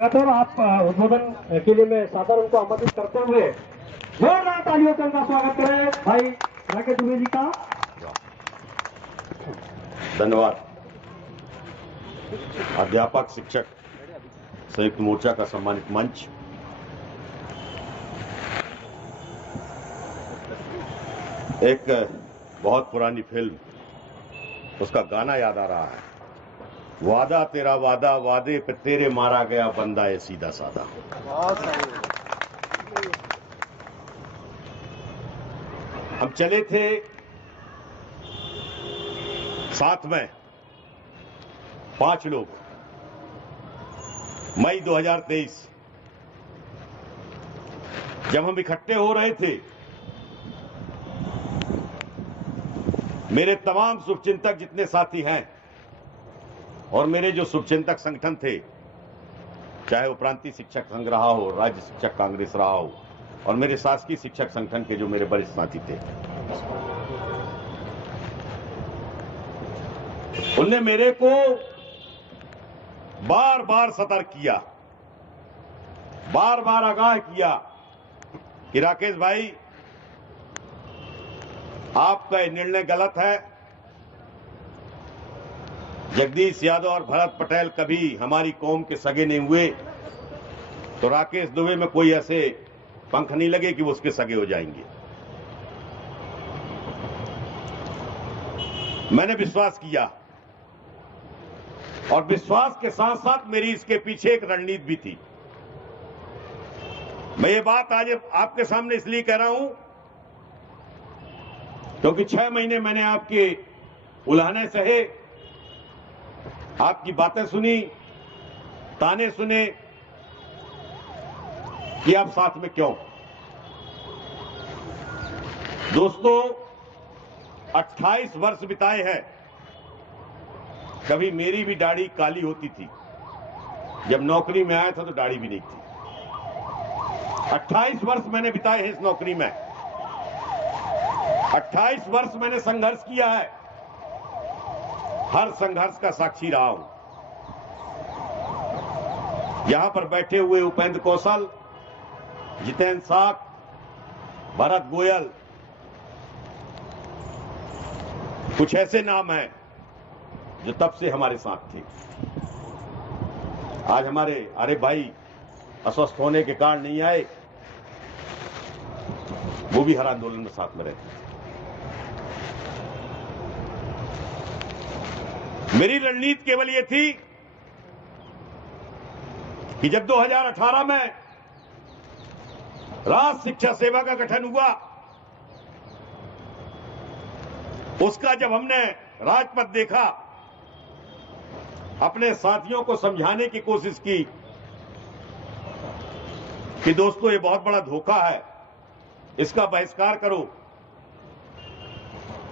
Sir आप उद्बोधन के लिए मैं सादर उनको आमंत्रित करते हुए जोरदार तालियों से उनका स्वागत करें भाई राकेश दुबे जी का। धन्यवाद। अध्यापक शिक्षक संयुक्त मोर्चा का सम्मानित मंच, एक बहुत पुरानी फिल्म, उसका गाना याद आ रहा है। वादा तेरा वादा, वादे पे तेरे मारा गया बंदा है सीधा साधा। हम चले थे साथ में 5 लोग, मई 2023 जब हम इकट्ठे हो रहे थे, मेरे तमाम शुभचिंतक जितने साथी हैं और मेरे जो शुभचिंतक संगठन थे, चाहे वो प्रांतीय शिक्षक संघ रहा हो, राज्य शिक्षक कांग्रेस रहा हो, और मेरे शासकीय शिक्षक संगठन के जो मेरे वरिष्ठ साथी थे, उनने मेरे को बार बार सतर्क किया, बार बार आगाह किया कि राकेश भाई, आपका यह निर्णय गलत है। जगदीश यादव और भरत पटेल कभी हमारी कौम के सगे नहीं हुए, तो राकेश दुबे में कोई ऐसे पंख नहीं लगे कि वो उसके सगे हो जाएंगे। मैंने विश्वास किया और विश्वास के साथ साथ मेरी इसके पीछे एक रणनीति भी थी। मैं ये बात आज आपके सामने इसलिए कह रहा हूं क्योंकि 6 महीने मैंने आपके उल्हाने सहे, आपकी बातें सुनी, ताने सुने कि आप साथ में क्यों। दोस्तों, 28 वर्ष बिताए हैं। कभी मेरी भी दाढ़ी काली होती थी, जब नौकरी में आया था तो दाढ़ी भी नहीं थी। 28 वर्ष मैंने बिताए हैं इस नौकरी में। 28 वर्ष मैंने संघर्ष किया है, हर संघर्ष का साक्षी रहा हूं। यहां पर बैठे हुए उपेंद्र कौशल, जितेंद्र साख, भरत गोयल, कुछ ऐसे नाम हैं जो तब से हमारे साथ थे। आज हमारे अरे भाई अस्वस्थ होने के कारण नहीं आए, वो भी हर आंदोलन में साथ में रहे। मेरी रणनीति केवल ये थी कि जब 2018 में राष्ट्र शिक्षा सेवा का गठन हुआ, उसका जब हमने राजपथ देखा, अपने साथियों को समझाने की कोशिश की कि दोस्तों ये बहुत बड़ा धोखा है, इसका बहिष्कार करो,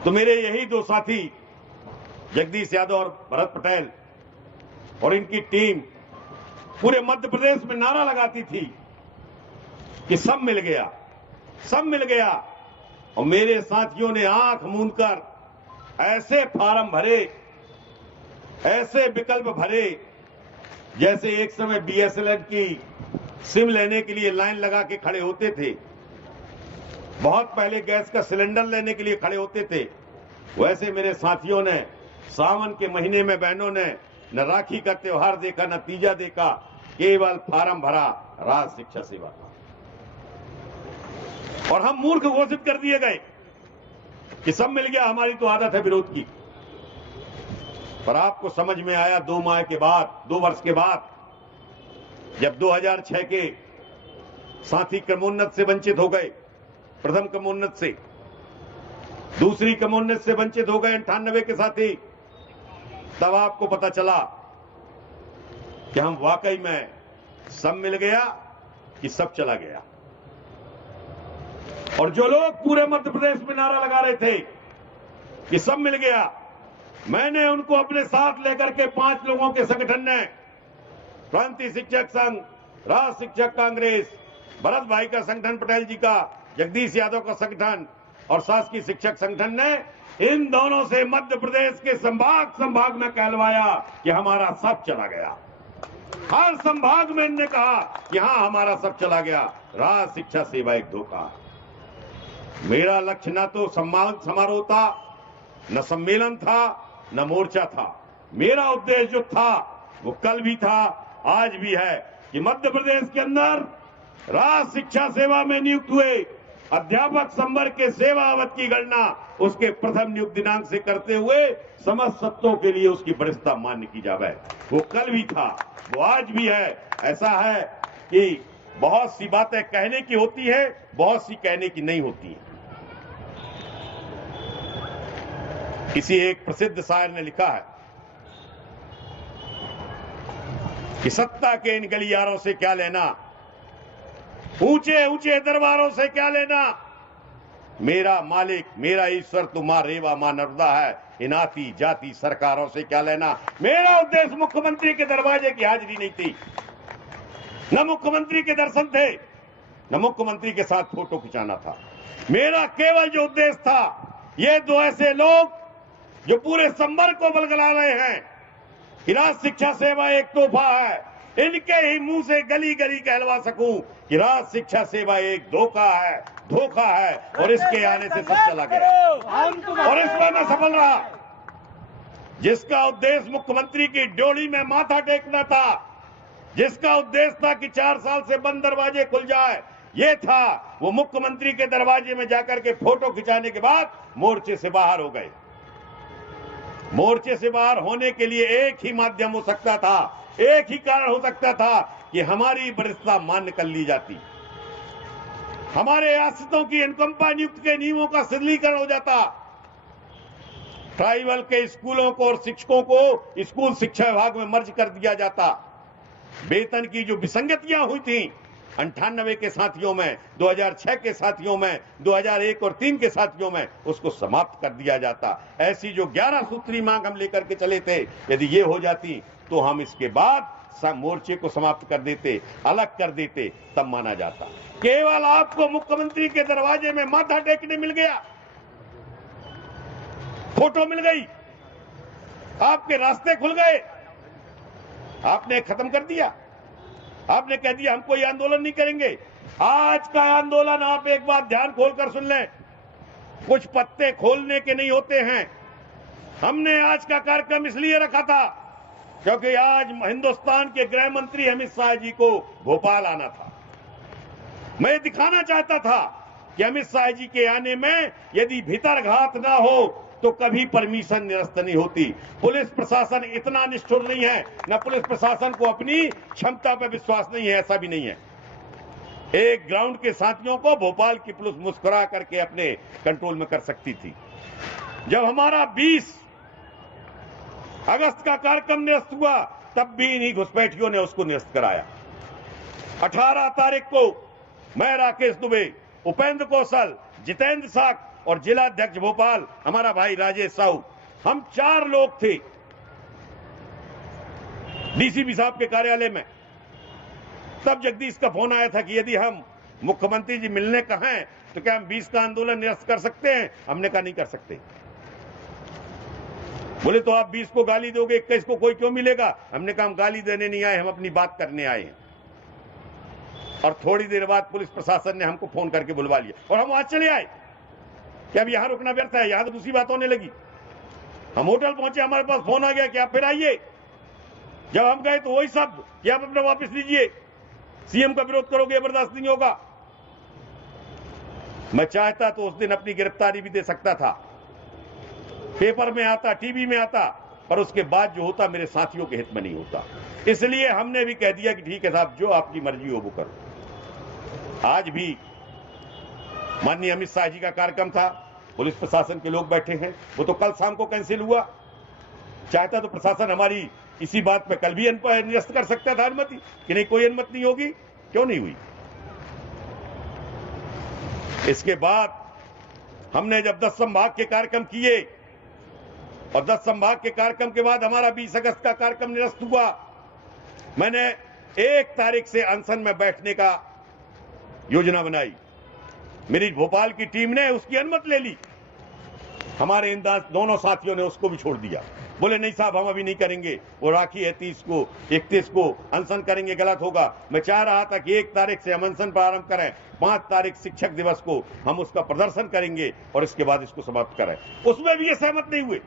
तो मेरे यही 2 साथी जगदीश यादव और भरत पटेल और इनकी टीम पूरे मध्य प्रदेश में नारा लगाती थी कि सब मिल गया, सब मिल गया। और मेरे साथियों ने आंख मूंदकर ऐसे फार्म भरे, ऐसे विकल्प भरे, जैसे एक समय बीएसएनएल की सिम लेने के लिए लाइन लगा के खड़े होते थे, बहुत पहले गैस का सिलेंडर लेने के लिए खड़े होते थे। वैसे मेरे साथियों ने सावन के महीने में बहनों ने न राखी का त्योहार देखा, न तीजा देखा, केवल फार्म भरा राष्ट्र शिक्षा सेवा का। और हम मूर्ख घोषित कर दिए गए कि सब मिल गया, हमारी तो आदत है विरोध की। पर आपको समझ में आया 2 माह के बाद, 2 वर्ष के बाद, जब 2006 के साथी क्रमोन्नत से वंचित हो गए, प्रथम क्रमोन्नत से, दूसरी क्रमोन्नत से वंचित हो गए 98 के साथी, तब आपको पता चला कि हम वाकई में सब मिल गया कि सब चला गया। और जो लोग पूरे मध्य प्रदेश में नारा लगा रहे थे कि सब मिल गया, मैंने उनको अपने साथ लेकर के 5 लोगों के संगठन ने, प्रांतीय शिक्षक संघ, राष्ट्र शिक्षक कांग्रेस, भरत भाई का संगठन पटेल जी का, जगदीश यादव का संगठन और शासकीय शिक्षक संगठन ने, इन दोनों से मध्य प्रदेश के संभाग में कहलवाया कि हमारा सब चला गया। हर संभाग में इन्होंने कहा कि हाँ हमारा सब चला गया, राज शिक्षा सेवा एक धोखा है। मेरा लक्ष्य न तो सम्मान समारोह था, न सम्मेलन था, न मोर्चा था। मेरा उद्देश्य जो था वो कल भी था, आज भी है कि मध्य प्रदेश के अंदर राज शिक्षा सेवा में नियुक्त हुए अध्यापक संवर्ग के सेवा अवधि की गणना उसके प्रथम नियुक्त दिनांक से करते हुए समस्त सत्रों के लिए उसकी वरिष्ठता मान्य की जावे। वो कल भी था, वो आज भी है। ऐसा है कि बहुत सी बातें कहने की होती है, बहुत सी कहने की नहीं होती है। किसी एक प्रसिद्ध शायर ने लिखा है कि सत्ता के इन गलियारों से क्या लेना, ऊंचे ऊंचे दरबारों से क्या लेना, मेरा मालिक मेरा ईश्वर तो मां रेवा मां नर्मदा है, इन आती जाती सरकारों से क्या लेना। मेरा उद्देश्य मुख्यमंत्री के दरवाजे की हाजिरी नहीं थी, न मुख्यमंत्री के दर्शन थे, न मुख्यमंत्री के साथ फोटो खिंचाना था। मेरा केवल जो उद्देश्य था, ये दो ऐसे लोग जो पूरे संवर्ग को बलगला रहे हैं कि राज शिक्षा सेवा एक तोहफा है, इनके ही मुंह से गली गली कहलवा सकूं कि राज शिक्षा सेवा एक धोखा है और इसके आने से सब चला गया और इसमें मैं सफल रहा। जिसका उद्देश्य मुख्यमंत्री की ड्योढ़ी में माथा टेकना था, जिसका उद्देश्य था कि 4 साल से बंद दरवाजे खुल जाए, ये था, वो मुख्यमंत्री के दरवाजे में जाकर के फोटो खिंचाने के बाद मोर्चे से बाहर हो गए। मोर्चे से बाहर होने के लिए एक ही माध्यम हो सकता था, एक ही कारण हो सकता था कि हमारी वरिष्ठता मान्य कर ली जाती, हमारे आश्रितों की अनुकंपा नियुक्त के नियमों का शिथिलीकरण हो जाता, ट्राइबल के स्कूलों को और शिक्षकों को स्कूल शिक्षा विभाग में मर्ज कर दिया जाता, वेतन की जो विसंगतियां हुई थी 98 के साथियों में, 2006 के साथियों में, 2001 और 3 के साथियों में, उसको समाप्त कर दिया जाता। ऐसी जो 11 सूत्री मांग हम लेकर के चले थे, यदि ये हो जाती तो हम इसके बाद मोर्चे को समाप्त कर देते, अलग कर देते, तब माना जाता। केवल आपको मुख्यमंत्री के दरवाजे में माथा टेकने मिल गया, फोटो मिल गई, आपके रास्ते खुल गए, आपने खत्म कर दिया, आपने कह दिया हम कोई आंदोलन नहीं करेंगे। आज का आंदोलन आप एक बात ध्यान खोलकर सुन लें, कुछ पत्ते खोलने के नहीं होते हैं। हमने आज का कार्यक्रम इसलिए रखा था क्योंकि आज हिंदुस्तान के गृह मंत्री अमित शाह जी को भोपाल आना था। मैं दिखाना चाहता था कि अमित शाह जी के आने में यदि भीतरघात ना हो तो कभी परमिशन निरस्त नहीं होती। पुलिस प्रशासन इतना निष्ठुर नहीं है, न पुलिस प्रशासन को अपनी क्षमता पर विश्वास नहीं है, ऐसा भी नहीं है। एक ग्राउंड के साथियों को भोपाल की पुलिस मुस्कुरा करके अपने कंट्रोल में कर सकती थी। जब हमारा 20 अगस्त का कार्यक्रम निरस्त हुआ, तब भी इन्हीं घुसपैठियों ने उसको निरस्त कराया। 18 तारीख को मैं राकेश दुबे, उपेंद्र कौशल, जितेंद्र साख और जिला अध्यक्ष भोपाल हमारा भाई राजेश साहू, हम 4 लोग थे डीसीपी साहब के कार्यालय में। तब जगदीश का फोन आया था कि यदि हम मुख्यमंत्री जी मिलने का हैं तो क्या हम 20 का आंदोलन निरस्त कर सकते हैं। हमने कहा नहीं कर सकते। बोले तो आप 20 को गाली दोगे, 21 को कोई क्यों मिलेगा। हमने कहा हम गाली देने नहीं आए, हम अपनी बात करने आए हैं। और थोड़ी देर बाद पुलिस प्रशासन ने हमको फोन करके बुलवा लिया और हम वहां चले आए कि अब यहां रुकना व्यर्थ है, यहां तो दूसरी बात होने लगी। हम होटल पहुंचे, हमारे पास फोन आ गया कि आप फिर आइए। जब हम गए तो वही शब्द कि आप अपना वापस लीजिए, सीएम का विरोध करोगे, बर्दाश्त नहीं होगा। मैं चाहता तो उस दिन अपनी गिरफ्तारी भी दे सकता था, पेपर में आता, टीवी में आता, पर उसके बाद जो होता मेरे साथियों के हित में नहीं होता। इसलिए हमने भी कह दिया कि ठीक है साहब, जो आपकी मर्जी हो वो करो। आज भी माननीय अमित शाह जी का कार्यक्रम था, पुलिस प्रशासन के लोग बैठे हैं, वो तो कल शाम को कैंसिल हुआ। चाहता तो प्रशासन हमारी इसी बात पे कल भी निरस्त कर सकता था अनुमति, कि नहीं कोई अनुमति नहीं होगी। क्यों नहीं हुई। इसके बाद हमने जब 10 संभाग के कार्यक्रम किए और 10 संभाग के कार्यक्रम के बाद हमारा 20 अगस्त का कार्यक्रम निरस्त हुआ, मैंने 1 तारीख से अनशन में बैठने का योजना बनाई। मेरी भोपाल की टीम ने उसकी अनुमति ले ली, हमारे इन दोनों साथियों ने उसको भी छोड़ दिया। बोले नहीं साहब हम अभी नहीं करेंगे, वो राखी है 30 को 31 को अनशन करेंगे, गलत होगा। मैं चाह रहा था कि 1 तारीख से हम अनशन प्रारंभ करें, 5 तारीख शिक्षक दिवस को हम उसका प्रदर्शन करेंगे और इसके बाद इसको समाप्त करें। उसमें भी ये सहमत नहीं हुए।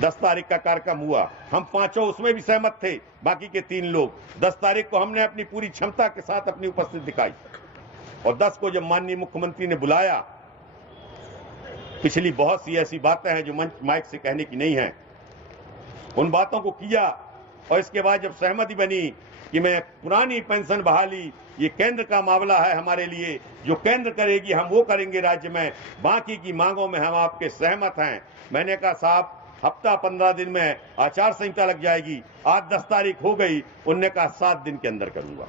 10 तारीख का कार्यक्रम हुआ, हम पांचों उसमें भी सहमत थे, बाकी के 3 लोग। 10 तारीख को हमने अपनी पूरी क्षमता के साथ अपनी उपस्थिति दिखाई और 10 को जब माननीय मुख्यमंत्री ने बुलाया, पिछली बहुत सी ऐसी बातें हैं जो मंच माइक से कहने की नहीं है, उन बातों को किया और इसके बाद जब सहमति बनी कि मैं पुरानी पेंशन बहाली, ये केंद्र का मामला है हमारे लिए, जो केंद्र करेगी हम वो करेंगे राज्य में, बाकी की मांगों में हम आपके सहमत हैं। मैंने कहा साहब हफ्ता 15 दिन में आचार संहिता लग जाएगी, आज 10 तारीख हो गई, उनने कहा 7 दिन के अंदर करूंगा।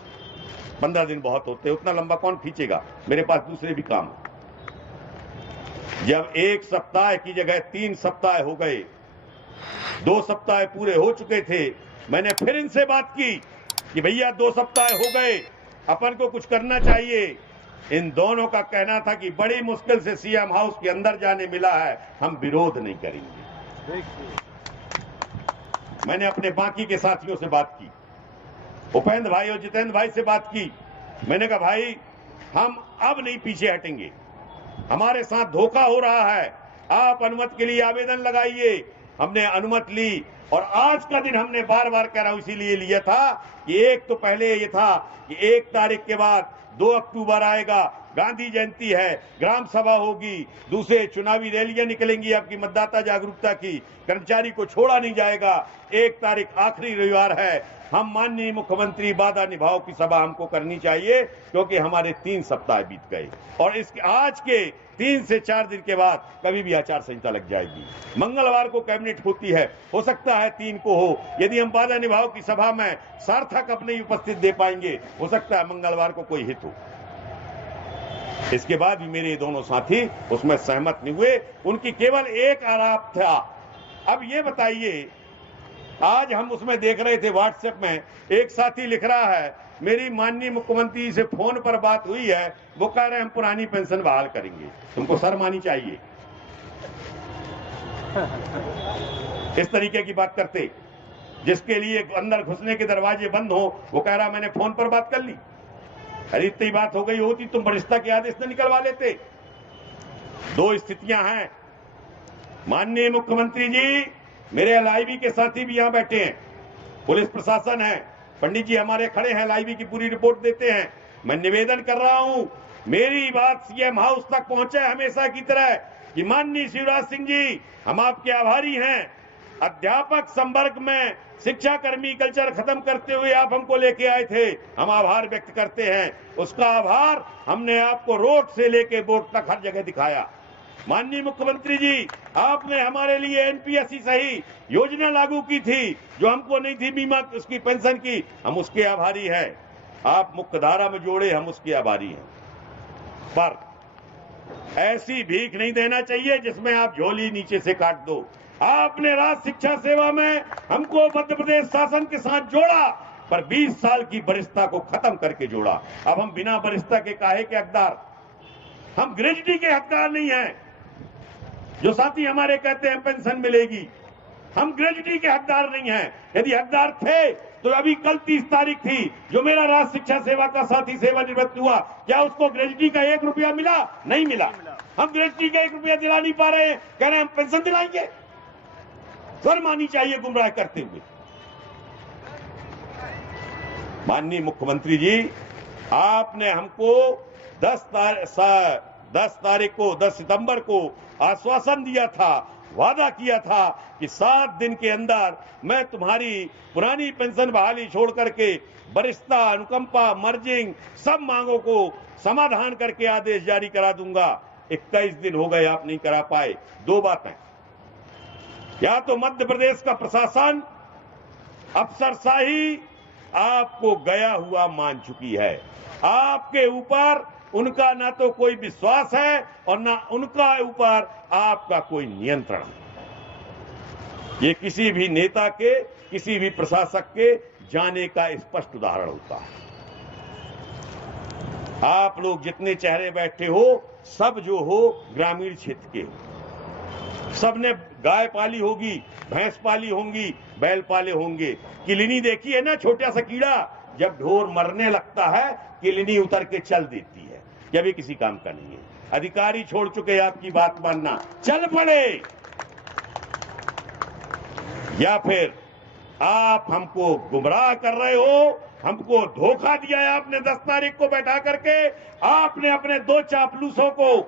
15 दिन बहुत होते, उतना लंबा कौन खींचेगा, मेरे पास दूसरे भी काम। जब 1 सप्ताह की जगह 3 सप्ताह हो गए, 2 सप्ताह पूरे हो चुके थे, मैंने फिर इनसे बात की कि भैया 2 सप्ताह हो गए, अपन को कुछ करना चाहिए। इन दोनों का कहना था कि बड़ी मुश्किल से सीएम हाउस के अंदर जाने मिला है, हम विरोध नहीं करेंगे। मैंने अपने बाकी के साथियों से बात की, उपेंद्र भाई और जितेंद्र भाई से बात की। मैंने कहा भाई हम अब नहीं पीछे हटेंगे, हमारे साथ धोखा हो रहा है, आप अनुमति के लिए आवेदन लगाइए। हमने अनुमति ली और आज का दिन हमने बार बार कह रहा हूं इसीलिए लिया था कि एक तो पहले ये था कि 1 तारीख के बाद 2 अक्टूबर आएगा, गांधी जयंती है, ग्राम सभा होगी, दूसरे चुनावी रैलियां निकलेंगी आपकी मतदाता जागरूकता की, कर्मचारी को छोड़ा नहीं जाएगा। 1 तारीख आखिरी रविवार है, हम माननीय मुख्यमंत्री वादा निभाओ की सभा हमको करनी चाहिए क्योंकि हमारे 3 सप्ताह बीत गए और इसके आज के 3 से 4 दिन के बाद कभी भी आचार संहिता लग जाएगी। मंगलवार को कैबिनेट होती है, हो सकता है 3 को हो। यदि हम वादा निभाओ की सभा में सार्थक अपनी उपस्थिति दे पाएंगे, हो सकता है मंगलवार को कोई हित हो। इसके बाद भी मेरे दोनों साथी उसमें सहमत नहीं हुए, उनकी केवल एक आरोप था। अब ये बताइए, आज हम उसमें देख रहे थे व्हाट्सएप में एक साथी लिख रहा है मेरी माननीय मुख्यमंत्री से फोन पर बात हुई है, वो कह रहे हैं हम पुरानी पेंशन बहाल करेंगे। तुमको शर्म आनी चाहिए इस तरीके की बात करते, जिसके लिए अंदर घुसने के दरवाजे बंद हो, वो कह रहा मैंने फोन पर बात कर ली। अरे इतनी बात हो गई होती तुम वरिष्ठता के आदेश न निकलवा लेते। 2 स्थितियां हैं माननीय मुख्यमंत्री जी, मेरे एलआईबी के साथी भी यहां बैठे हैं, पुलिस प्रशासन है, पंडित जी हमारे खड़े हैं, एलआईबी की पूरी रिपोर्ट देते हैं। मैं निवेदन कर रहा हूं, मेरी बात सीएम हाउस तक पहुंचे हमेशा की तरह कि माननीय शिवराज सिंह जी हम आपके आभारी हैं। अध्यापक संवर्ग में शिक्षा कर्मी कल्चर खत्म करते हुए आप हमको लेके आए थे, हम आभार व्यक्त करते हैं। उसका आभार हमने आपको रोड से लेके बोर्ड तक हर जगह दिखाया। माननीय मुख्यमंत्री जी आपने हमारे लिए एनपीएससी सही योजना लागू की थी जो हमको नहीं थी, बीमा उसकी पेंशन की, हम उसके आभारी हैं। आप मुख्य धारा में जोड़े, हम उसके आभारी हैं। पर ऐसी भीख नहीं देना चाहिए जिसमें आप झोली नीचे से काट दो। आपने राज्य शिक्षा सेवा में हमको मध्य प्रदेश शासन के साथ जोड़ा, पर 20 साल की वरिष्ठता को खत्म करके जोड़ा। अब हम बिना वरिष्ठता के काहे के हकदार, हम ग्रेजुटी के हकदार नहीं हैं। जो साथी हमारे कहते हैं पेंशन मिलेगी, हम ग्रेजुटी के हकदार नहीं हैं। यदि हकदार थे तो अभी कल 30 तारीख थी, जो मेरा राज्य शिक्षा सेवा का साथी सेवानिवृत्त हुआ, क्या उसको ग्रेजुटी का 1 रुपया मिला? नहीं मिला। हम ग्रेजुटी का 1 रुपया दिला नहीं पा रहे हैं, कह रहे हैं हम पेंशन दिलाएंगे। शर्म आनी चाहिए गुमराह करते हुए। माननीय मुख्यमंत्री जी आपने हमको 10 सितंबर को आश्वासन दिया था, वादा किया था कि 7 दिन के अंदर मैं तुम्हारी पुरानी पेंशन बहाली छोड़ करके वरिष्ठता, अनुकंपा, मर्जिंग सब मांगों को समाधान करके आदेश जारी करा दूंगा। 21 दिन हो गए, आप नहीं करा पाए। 2 बातें, या तो मध्य प्रदेश का प्रशासन अफसरशाही आपको गया हुआ मान चुकी है, आपके ऊपर उनका ना तो कोई विश्वास है और ना उनका ऊपर आपका कोई नियंत्रण। ये किसी भी नेता के, किसी भी प्रशासक के जाने का स्पष्ट उदाहरण होता है। आप लोग जितने चेहरे बैठे हो, सब जो हो ग्रामीण क्षेत्र के, सबने गाय पाली होगी, भैंस पाली होंगी, बैल पाले होंगे। किलनी देखी है ना, छोटा सा कीड़ा जब ढोर मरने लगता है किलनी उतर के चल देती है, यह भी किसी काम का नहीं है। अधिकारी छोड़ चुके आपकी बात मानना, चल पड़े। या फिर आप हमको गुमराह कर रहे हो, हमको धोखा दिया है आपने 10 तारीख को बैठा करके। आपने अपने 2 चापलूसों को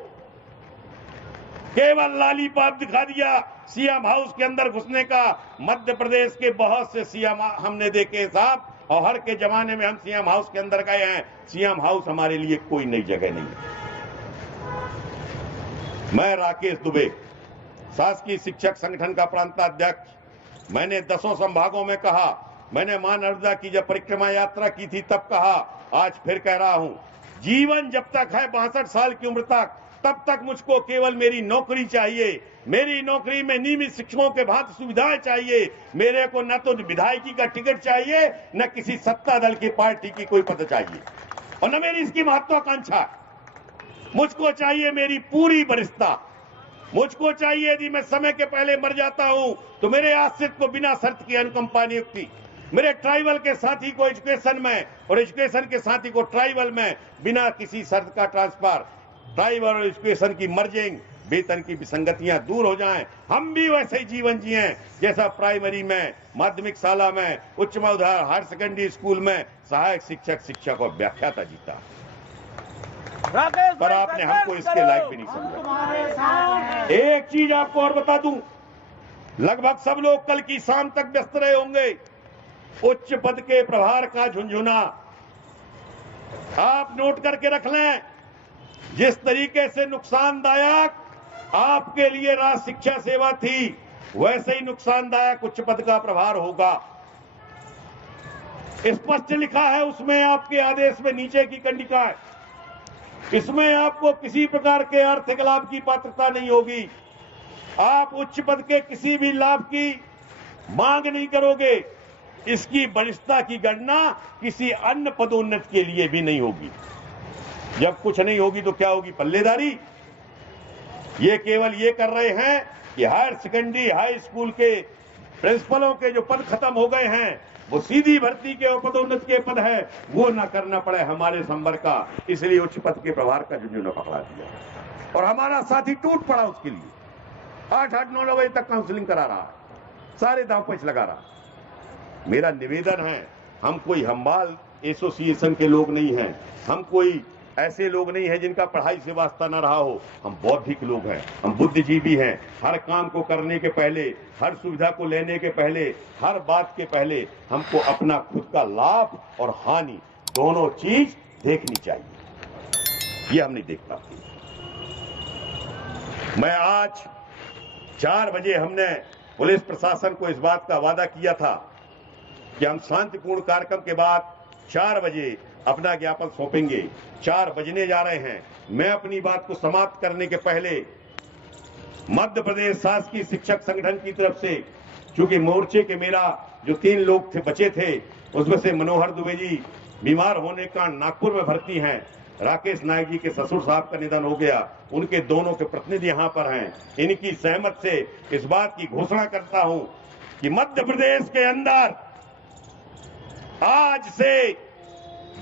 केवल लॉलीपॉप दिखा दिया सीएम हाउस के अंदर घुसने का। मध्य प्रदेश के बहुत से सीएम हमने देखे साहब, और हर के जमाने में हम सीएम हाउस के अंदर गए हैं। सीएम हाउस हमारे लिए कोई नई जगह नहीं है। मैं राकेश दुबे, शासकीय शिक्षक संगठन का प्रांताध्यक्ष। मैंने 10 संभागों में कहा, मैंने मां नर्मदा की जब परिक्रमा यात्रा की थी तब कहा, आज फिर कह रहा हूं, जीवन जब तक है 62 साल की उम्र तक, तब तक मुझको केवल मेरी नौकरी चाहिए। मेरी नौकरी में नियमित शिक्षकों के भांति सुविधाएं चाहिए। मेरे को न तो विधायकी का टिकट चाहिए, न किसी सत्ता दल की पार्टी की कोई पद चाहिए, और न मेरी इसकी महत्वाकांक्षा। मुझको चाहिए मेरी पूरी वरिष्ठता। मुझको चाहिए यदि मैं समय के पहले मर जाता हूं तो मेरे आश्रित को बिना शर्त की अनुकंपा नियुक्ति, मेरे ट्राइबल के साथी को एजुकेशन में और एजुकेशन के साथी को ट्राइबल में बिना किसी शर्त का ट्रांसफर, ट्राइबल और एजुकेशन की मर्जिंग, वेतन की विसंगतियां दूर हो जाएं। हम भी वैसे ही जीवन जिए जैसा प्राइमरी में, माध्यमिक शाला में, उच्च माध्यमिक, हायर सेकेंडरी स्कूल में सहायक शिक्षक, शिक्षक और व्याख्याता जीता। पर आपने हमको इसके लायक भी नहीं समझा। एक चीज आपको और बता दूं, लगभग सब लोग कल की शाम तक व्यस्त रहे होंगे। उच्च पद के प्रभार का झुंझुना आप नोट करके रख लें। जिस तरीके से नुकसानदायक आपके लिए राष्ट्र शिक्षा सेवा थी, वैसे ही नुकसानदायक उच्च पद का प्रभार होगा। स्पष्ट लिखा है उसमें, आपके आदेश में नीचे की कंडिका है। इसमें आपको किसी प्रकार के आर्थिक लाभ की पात्रता नहीं होगी। आप उच्च पद के किसी भी लाभ की मांग नहीं करोगे। इसकी वरिष्ठता की गणना किसी अन्य पदोन्नति के लिए भी नहीं होगी। जब कुछ नहीं होगी तो क्या होगी? पल्लेदारी। ये केवल ये कर रहे हैं कि हायर सेकेंडरी, हाई स्कूल के प्रिंसिपलों के जो पद खत्म हो गए हैं, वो सीधी भर्ती के और पदोन्नति के पद है, वो ना करना पड़े हमारे संवर्ग का। इसलिए उच्च पद के प्रभार का झुंझुना पकड़ा दिया, और हमारा साथी टूट पड़ा उसके लिए। 8-9 बजे तक काउंसलिंग करा रहा है, सारे दांव पेच लगा रहा है। मेरा निवेदन है, हम कोई हम्बाल एसोसिएशन के लोग नहीं हैं, हम कोई ऐसे लोग नहीं हैं जिनका पढ़ाई से वास्ता न रहा हो। हम बौद्धिक लोग हैं, हम बुद्धिजीवी हैं। हर काम को करने के पहले, हर सुविधा को लेने के पहले, हर बात के पहले हमको अपना खुद का लाभ और हानि दोनों चीज देखनी चाहिए। ये हम नहीं देख पाते। मैं आज 4 बजे हमने पुलिस प्रशासन को इस बात का वादा किया था कि हम शांतिपूर्ण कार्यक्रम के बाद 4 बजे अपना ज्ञापन सौंपेंगे। 4 बजने जा रहे हैं। मैं अपनी बात को समाप्त करने के पहले मध्य प्रदेश शासकीय शिक्षक संगठन की तरफ से, चूंकि मोर्चे के मेरा जो 3 लोग थे बचे थे, उसमें से मनोहर दुबे जी बीमार होने का नागपुर में भर्ती हैं, राकेश नायक जी के ससुर साहब का निधन हो गया, उनके दोनों के प्रतिनिधि यहां पर हैं। इनकी सहमत से इस बात की घोषणा करता हूं कि मध्य प्रदेश के अंदर आज से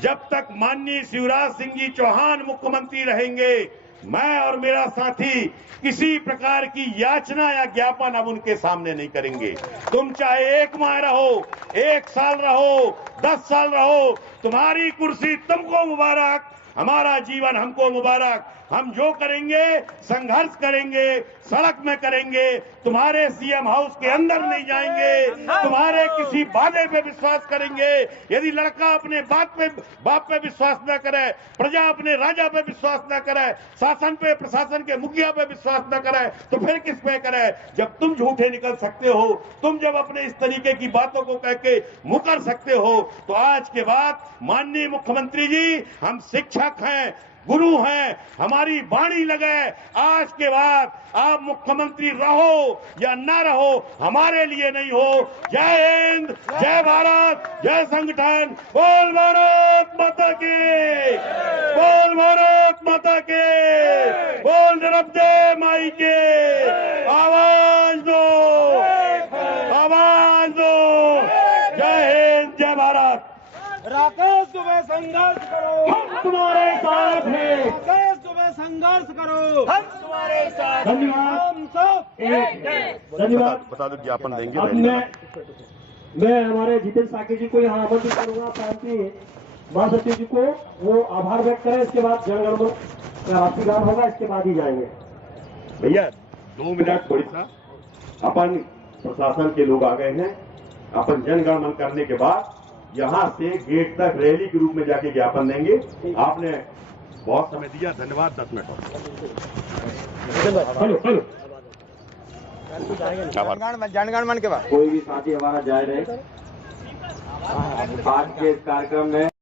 जब तक माननीय शिवराज सिंह जी चौहान मुख्यमंत्री रहेंगे, मैं और मेरा साथी किसी प्रकार की याचना या ज्ञापन अब उनके सामने नहीं करेंगे। तुम चाहे 1 माह रहो, 1 साल रहो, 10 साल रहो, तुम्हारी कुर्सी तुमको मुबारक, हमारा जीवन हमको मुबारक। हम जो करेंगे संघर्ष करेंगे, सड़क में करेंगे, तुम्हारे सीएम हाउस के अंदर नहीं जाएंगे, तुम्हारे किसी वादे पे विश्वास करेंगे। यदि लड़का अपने बाप पे विश्वास न करे, प्रजा अपने राजा पे विश्वास न करे, शासन पे, प्रशासन के मुखिया पे विश्वास न करे, तो फिर किस पे करे? जब तुम झूठे निकल सकते हो, तुम जब अपने इस तरीके की बातों को कह के मुकर सकते हो, तो आज के बाद माननीय मुख्यमंत्री जी, हम शिक्षक हैं, गुरु हैं, हमारी वाणी लगे। आज के बाद आप मुख्यमंत्री रहो या ना रहो, हमारे लिए नहीं हो। जय हिंद, जय भारत, जय संगठन। बोल भारत माता की, बोल भारत माता के, बोल नर्मदे माई के। आवाज राकेश दुबे संघर्ष करो, हम तुम्हारे साथ हैं। राकेश दुबे संघर्ष करो, हम तुम्हारे साथ, धन्यवाद। हम सब एक धन्यवाद। बता दो ज्ञापन देंगे। अब मैं हमारे जितेंद्र साकी जी को यहाँ आमंत्रित करूंगा, प्रांतीय महासचिव जी को, वो आभार व्यक्त करें। इसके बाद जनगणमन का राष्ट्रीय गान होगा, इसके बाद ही जाएंगे। भैया 2 मिनट थोड़ी सा, अपन प्रशासन के लोग आ गए हैं। अपन जनगणमन करने के बाद यहाँ से गेट तक रैली के रूप में जाके ज्ञापन देंगे। आपने बहुत समय दिया, धन्यवाद। 10 मिनट हेलो हेलो, जनगणमन के बाद कोई भी साथी हमारा जाए रहे आज के इस कार्यक्रम में